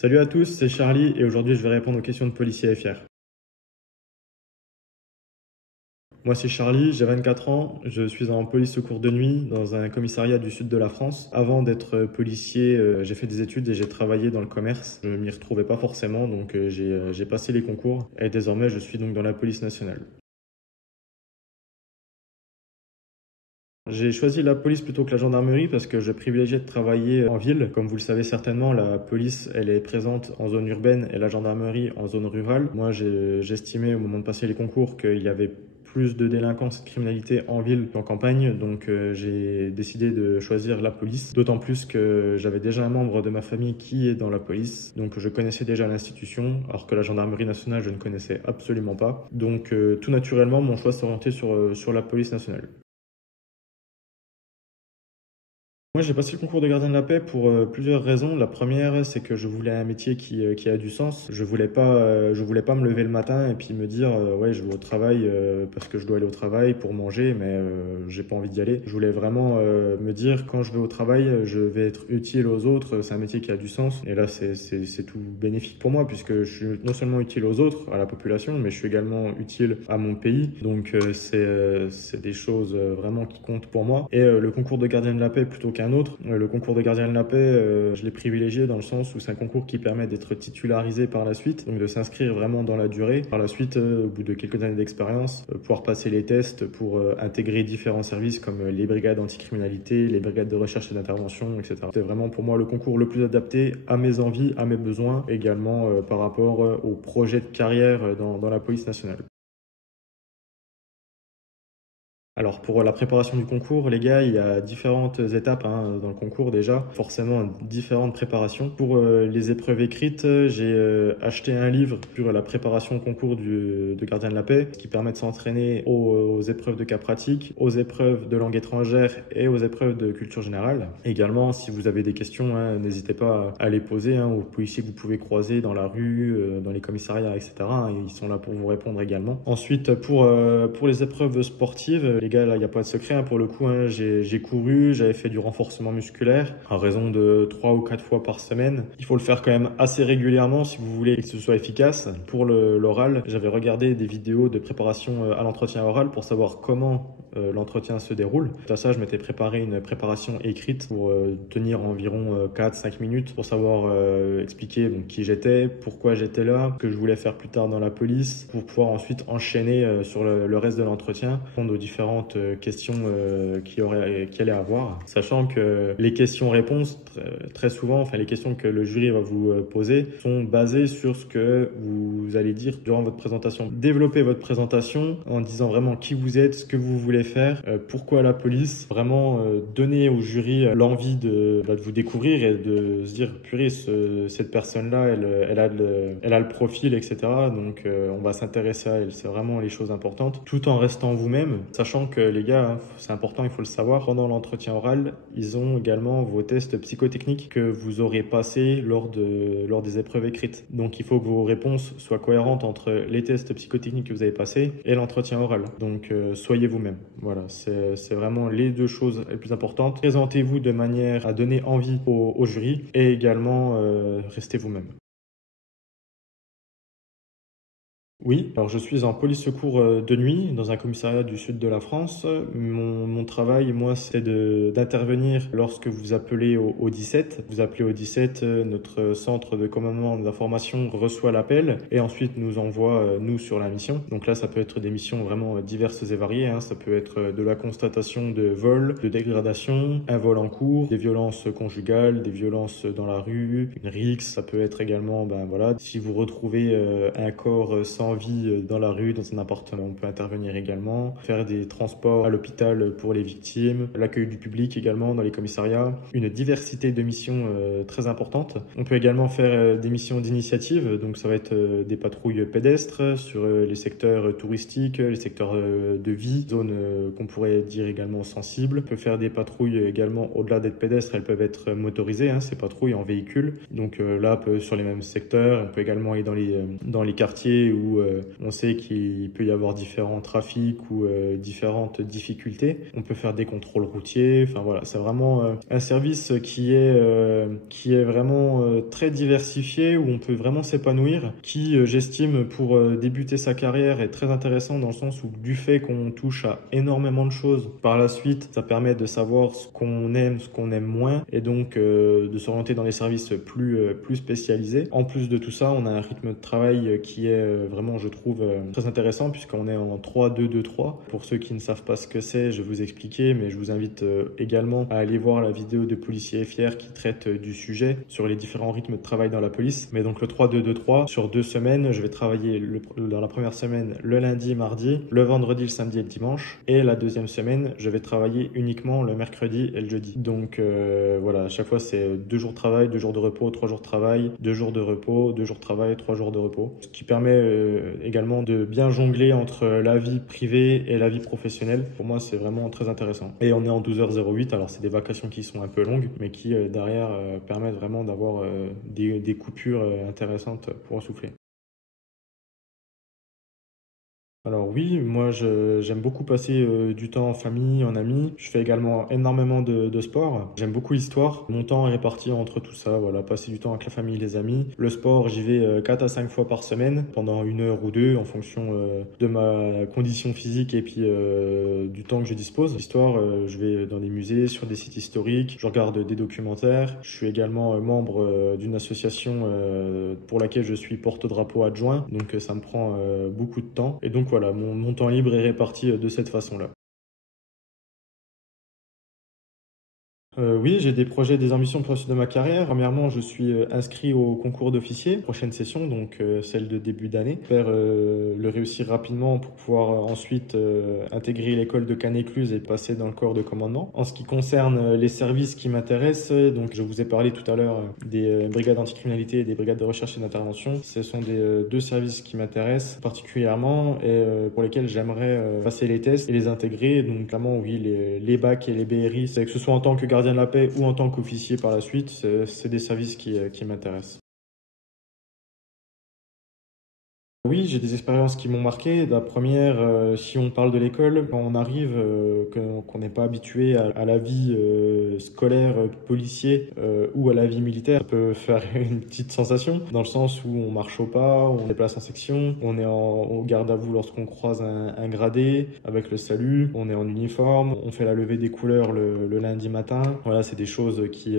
Salut à tous, c'est Charlie et aujourd'hui je vais répondre aux questions de policiers FR. Moi c'est Charlie, j'ai 24 ans, je suis en police secours de nuit dans un commissariat du sud de la France. Avant d'être policier, j'ai fait des études et j'ai travaillé dans le commerce. Je m'y retrouvais pas forcément donc j'ai passé les concours et désormais je suis donc dans la police nationale. J'ai choisi la police plutôt que la gendarmerie parce que je privilégiais de travailler en ville. Comme vous le savez certainement, la police, elle est présente en zone urbaine et la gendarmerie en zone rurale. Moi, j'estimais au moment de passer les concours qu'il y avait plus de délinquance et de criminalité en ville qu'en campagne. Donc, j'ai décidé de choisir la police. D'autant plus que j'avais déjà un membre de ma famille qui est dans la police. Donc, je connaissais déjà l'institution, alors que la gendarmerie nationale, je ne connaissais absolument pas. Donc, tout naturellement, mon choix s'est orienté sur la police nationale. Moi, j'ai passé le concours de gardien de la paix pour plusieurs raisons. La première, c'est que je voulais un métier qui a du sens. Je voulais pas me lever le matin et puis me dire ouais, je vais au travail parce que je dois aller au travail pour manger, mais j'ai pas envie d'y aller. Je voulais vraiment me dire quand je vais au travail, je vais être utile aux autres. C'est un métier qui a du sens. Et là, c'est tout bénéfique pour moi puisque je suis non seulement utile aux autres, à la population, mais je suis également utile à mon pays. Donc c'est des choses vraiment qui comptent pour moi. Et le concours de gardien de la paix plutôt qu'un autre. Le concours de gardien de la paix, je l'ai privilégié dans le sens où c'est un concours qui permet d'être titularisé par la suite, donc de s'inscrire vraiment dans la durée. Par la suite, au bout de quelques années d'expérience, pouvoir passer les tests pour intégrer différents services comme les brigades anticriminalité, les brigades de recherche et d'intervention, etc. C'est vraiment pour moi le concours le plus adapté à mes envies, à mes besoins, également par rapport au projet de carrière dans la police nationale. Alors pour la préparation du concours, les gars, il y a différentes étapes dans le concours déjà, forcément différentes préparations. Pour les épreuves écrites, j'ai acheté un livre sur la préparation au concours de gardien de la paix, qui permet de s'entraîner aux épreuves de cas pratiques, aux épreuves de langue étrangère et aux épreuves de culture générale. Également, si vous avez des questions, n'hésitez pas à les poser aux policiers que vous pouvez croiser dans la rue, dans les commissariats, etc. Ils sont là pour vous répondre également. Ensuite, pour les épreuves sportives, les gars, là, il n'y a pas de secret. Pour le coup, j'ai couru, j'avais fait du renforcement musculaire à raison de 3 ou 4 fois par semaine. Il faut le faire quand même assez régulièrement si vous voulez que ce soit efficace. Pour l'oral, j'avais regardé des vidéos de préparation à l'entretien oral pour savoir comment l'entretien se déroule. À ça, je m'étais préparé une préparation écrite pour tenir environ 4-5 minutes pour savoir expliquer qui j'étais, pourquoi j'étais là, ce que je voulais faire plus tard dans la police, pour pouvoir ensuite enchaîner sur le reste de l'entretien, répondre aux différentes questions qu'il allait avoir, sachant que les questions-réponses, très souvent, enfin les questions que le jury va vous poser, sont basées sur ce que vous allez dire durant votre présentation. Développez votre présentation en disant vraiment qui vous êtes, ce que vous voulez faire, pourquoi la police, vraiment donner au jury l'envie de vous découvrir et de se dire purée, cette personne-là, elle a le profil, etc. Donc on va s'intéresser à elle, c'est vraiment les choses importantes, tout en restant vous-même, sachant que les gars, c'est important, il faut le savoir, pendant l'entretien oral, ils ont également vos tests psychotechniques que vous aurez passés lors des épreuves écrites. Donc il faut que vos réponses soient cohérentes entre les tests psychotechniques que vous avez passés et l'entretien oral. Donc soyez vous-même. Voilà, c'est vraiment les deux choses les plus importantes. Présentez-vous de manière à donner envie au jury et également restez vous-même. Oui, alors je suis en police secours de nuit dans un commissariat du sud de la France. Mon travail, moi, c'est d'intervenir lorsque vous appelez au 17. Vous appelez au 17, notre centre de commandement d'information reçoit l'appel et ensuite nous envoie, nous, sur la mission. Donc là, ça peut être des missions vraiment diverses et variées. Ça peut être de la constatation de vol, de dégradation, un vol en cours, des violences conjugales, des violences dans la rue, une rixe. Ça peut être également, si vous retrouvez un corps sans vie dans la rue, dans un appartement. On peut intervenir également, faire des transports à l'hôpital pour les victimes, l'accueil du public également dans les commissariats, une diversité de missions très importante. On peut également faire des missions d'initiative, donc ça va être des patrouilles pédestres sur les secteurs touristiques, les secteurs de vie, zones qu'on pourrait dire également sensibles. On peut faire des patrouilles également, au-delà d'être pédestres, elles peuvent être motorisées, ces patrouilles en véhicule. Donc là, sur les mêmes secteurs, on peut également aller dans les quartiers où où on sait qu'il peut y avoir différents trafics ou différentes difficultés. On peut faire des contrôles routiers. Enfin voilà, c'est vraiment un service qui est vraiment très diversifié, où on peut vraiment s'épanouir, qui j'estime pour débuter sa carrière est très intéressant dans le sens où du fait qu'on touche à énormément de choses, par la suite ça permet de savoir ce qu'on aime moins, et donc de s'orienter dans des services plus spécialisés. En plus de tout ça, on a un rythme de travail qui est vraiment, je trouve, très intéressant, puisqu'on est en 3-2-2-3. Pour ceux qui ne savent pas ce que c'est, je vais vous expliquer, mais je vous invite également à aller voir la vidéo de Policier FR qui traite du sujet sur les différents rythmes de travail dans la police. Mais donc le 3-2-2-3, sur 2 semaines, je vais travailler dans la première semaine le lundi, mardi, le vendredi, le samedi et le dimanche, et la deuxième semaine, je vais travailler uniquement le mercredi et le jeudi. Donc voilà, à chaque fois c'est 2 jours de travail, 2 jours de repos, 3 jours de travail, 2 jours de repos, 2 jours de travail, 3 jours de repos. Ce qui permet également de bien jongler entre la vie privée et la vie professionnelle. Pour moi, c'est vraiment très intéressant. Et on est en 12h08, alors c'est des vacations qui sont un peu longues, mais qui derrière permettent vraiment d'avoir des coupures intéressantes pour souffler. Alors oui, moi j'aime beaucoup passer du temps en famille, en amis. Je fais également énormément de sport. J'aime beaucoup l'histoire. Mon temps est réparti entre tout ça, voilà, passer du temps avec la famille, les amis. Le sport, j'y vais 4 à 5 fois par semaine, pendant 1 heure ou 2, en fonction de ma condition physique et puis du temps que je dispose. L'histoire, je vais dans des musées, sur des sites historiques, je regarde des documentaires. Je suis également membre d'une association pour laquelle je suis porte-drapeau adjoint, donc ça me prend beaucoup de temps. Et donc voilà, mon temps libre est réparti de cette façon-là. Oui, j'ai des projets, des ambitions pour la suite de ma carrière. Premièrement, je suis inscrit au concours d'officier, prochaine session, donc celle de début d'année. J'espère le réussir rapidement pour pouvoir ensuite intégrer l'école de Canet-Cluse et passer dans le corps de commandement. En ce qui concerne les services qui m'intéressent, donc je vous ai parlé tout à l'heure des brigades anticriminalité et des brigades de recherche et d'intervention. Ce sont des 2 services qui m'intéressent particulièrement et pour lesquels j'aimerais passer les tests et les intégrer. Donc clairement, oui, les BAC et les BRI, c'est que ce soit en tant que gardien de la paix ou en tant qu'officier par la suite, c'est des services qui m'intéressent. Oui, j'ai des expériences qui m'ont marqué. La première, si on parle de l'école, quand on arrive, qu'on n'est pas habitué à la vie scolaire, policier ou à la vie militaire, ça peut faire une petite sensation, dans le sens où on marche au pas, on déplace en section, on est au garde à vous lorsqu'on croise un gradé avec le salut, on est en uniforme, on fait la levée des couleurs le lundi matin. Voilà, c'est des choses qui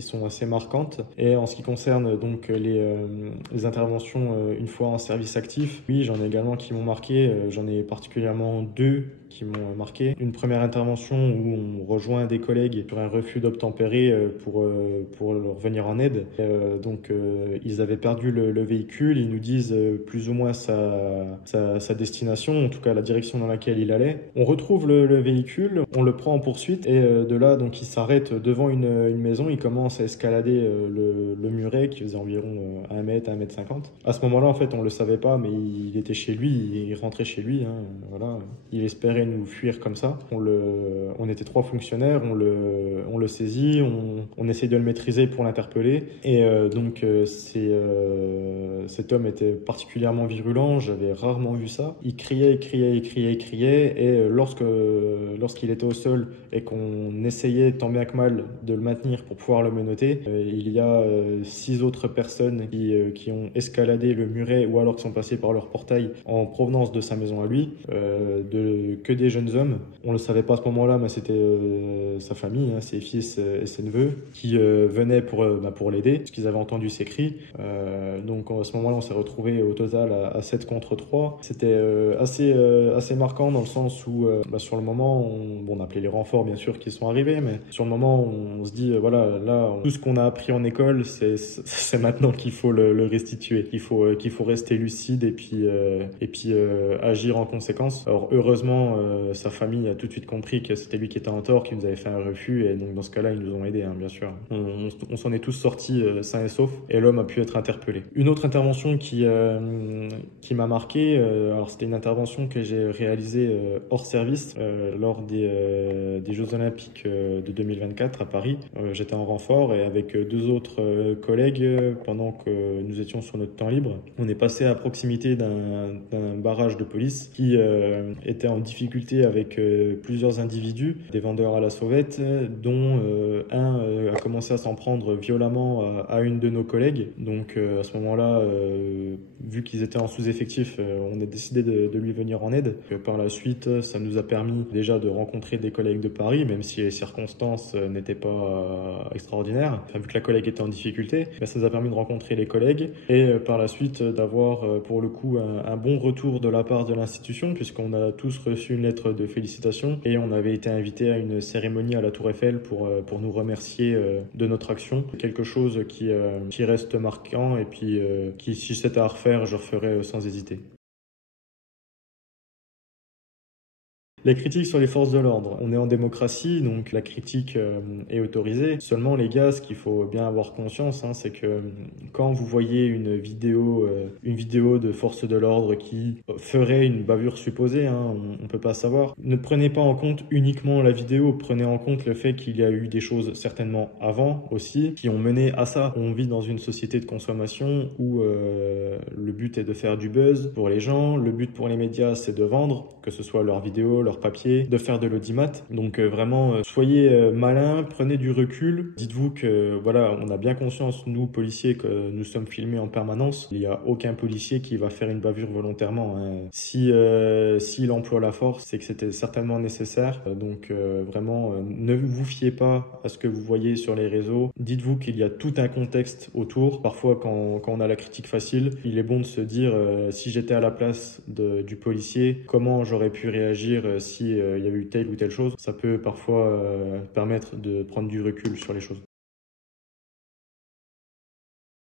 sont assez marquantes. Et en ce qui concerne donc les interventions une fois en service actif, oui, j'en ai également qui m'ont marqué. J'en ai particulièrement 2 qui m'ont marqué. Une première intervention où on rejoint des collègues sur un refus d'obtempérer pour leur venir en aide. Donc ils avaient perdu le véhicule, ils nous disent plus ou moins sa destination, en tout cas la direction dans laquelle il allait. On retrouve le véhicule, on le prend en poursuite et de là donc il s'arrête devant une maison, il commence à escalader le muret qui faisait environ 1 mètre, 1 mètre 50. À ce moment-là en fait on le savait pas, mais il était chez lui, il rentrait chez lui, hein, voilà. Il espérait nous fuir comme ça. On était 3 fonctionnaires, on le saisit, on essaie de le maîtriser pour l'interpeller. Et donc cet homme était particulièrement virulent, j'avais rarement vu ça. Il criait, il criait, il criait, il criait. Et lorsqu'il était au sol et qu'on essayait tant bien que mal de le maintenir pour pouvoir le menotter, il y a 6 autres personnes qui ont escaladé le muret ou alors qui sont passés par leur portail en provenance de sa maison à lui, que des jeunes hommes. On le savait pas à ce moment-là, mais c'était sa famille, hein, ses fils et ses neveux, qui venaient pour l'aider, parce qu'ils avaient entendu ses cris. Donc à ce moment-là, on s'est retrouvé au total à 7 contre 3. C'était assez marquant dans le sens où sur le moment, on appelait les renforts bien sûr qui sont arrivés, mais sur le moment, on se dit voilà, là, tout ce qu'on a appris en école, c'est maintenant qu'il faut le restituer. Il faut rester lucide et puis agir en conséquence. Alors heureusement, sa famille a tout de suite compris que c'était lui qui était en tort, qui nous avait fait un refus, et donc dans ce cas-là, ils nous ont aidés, hein, bien sûr. On s'en est tous sortis sains et saufs, et l'homme a pu être interpellé. Une autre intervention qui m'a marqué, alors c'était une intervention que j'ai réalisée hors service lors des Jeux Olympiques de 2024 à Paris. J'étais en renfort et avec 2 autres collègues, pendant que nous étions sur notre temps libre, on est passé proximité d'un barrage de police qui était en difficulté avec plusieurs individus, des vendeurs à la sauvette, dont un a commencé à s'en prendre violemment à une de nos collègues. Donc à ce moment-là, vu qu'ils étaient en sous-effectif, on a décidé de lui venir en aide. Par la suite, ça nous a permis déjà de rencontrer des collègues de Paris, même si les circonstances n'étaient pas extraordinaires. Enfin, vu que la collègue était en difficulté, ça nous a permis de rencontrer les collègues et par la suite d'avoir pour le coup un bon retour de la part de l'institution, puisqu'on a tous reçu une lettre de félicitations et on avait été invités à une cérémonie à la Tour Eiffel pour nous remercier de notre action. Quelque chose qui reste marquant et puis qui, si c'était à refaire, je referais sans hésiter. Les critiques sur les forces de l'ordre. On est en démocratie, donc la critique est autorisée. Seulement, les gars, ce qu'il faut bien avoir conscience, c'est que quand vous voyez une vidéo de forces de l'ordre qui ferait une bavure supposée, on ne peut pas savoir. Ne prenez pas en compte uniquement la vidéo, prenez en compte le fait qu'il y a eu des choses certainement avant aussi qui ont mené à ça. On vit dans une société de consommation où le but est de faire du buzz pour les gens, le but pour les médias c'est de vendre, que ce soit leurs vidéos, leurs papier, de faire de l'audimat. Donc vraiment, soyez malins, prenez du recul. Dites-vous que voilà, on a bien conscience, nous policiers, que nous sommes filmés en permanence. Il n'y a aucun policier qui va faire une bavure volontairement. S'il emploie la force, c'est que c'était certainement nécessaire. Donc vraiment, ne vous fiez pas à ce que vous voyez sur les réseaux. Dites-vous qu'il y a tout un contexte autour. Parfois, quand on a la critique facile, il est bon de se dire si j'étais à la place du policier, comment j'aurais pu réagir si il y avait eu telle ou telle chose. Ça peut parfois permettre de prendre du recul sur les choses.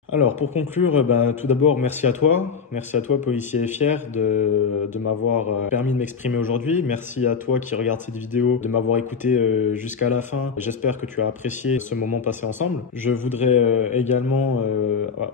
Alors, pour conclure, tout d'abord, merci à toi. Merci à toi, policier fier, de m'avoir permis de m'exprimer aujourd'hui. Merci à toi qui regarde cette vidéo, de m'avoir écouté jusqu'à la fin. J'espère que tu as apprécié ce moment passé ensemble. Je voudrais également,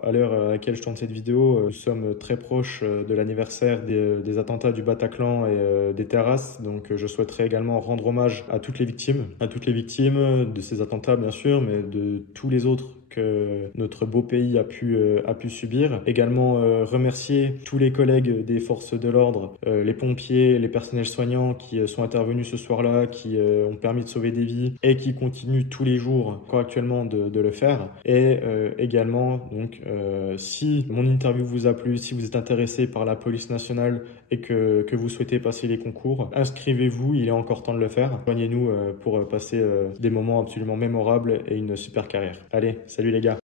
à l'heure à laquelle je tourne cette vidéo, nous sommes très proches de l'anniversaire des attentats du Bataclan et des terrasses. Donc, je souhaiterais également rendre hommage à toutes les victimes de ces attentats, bien sûr, mais de tous les autres que notre beau pays a pu subir. Également remercier tous les collègues des forces de l'ordre, les pompiers, les personnels soignants qui sont intervenus ce soir-là, qui ont permis de sauver des vies et qui continuent tous les jours, encore actuellement, de le faire. Et également, donc, si mon interview vous a plu, si vous êtes intéressé par la police nationale et que vous souhaitez passer les concours, inscrivez-vous, il est encore temps de le faire. Rejoignez-nous pour passer des moments absolument mémorables et une super carrière. Allez, salut les gars!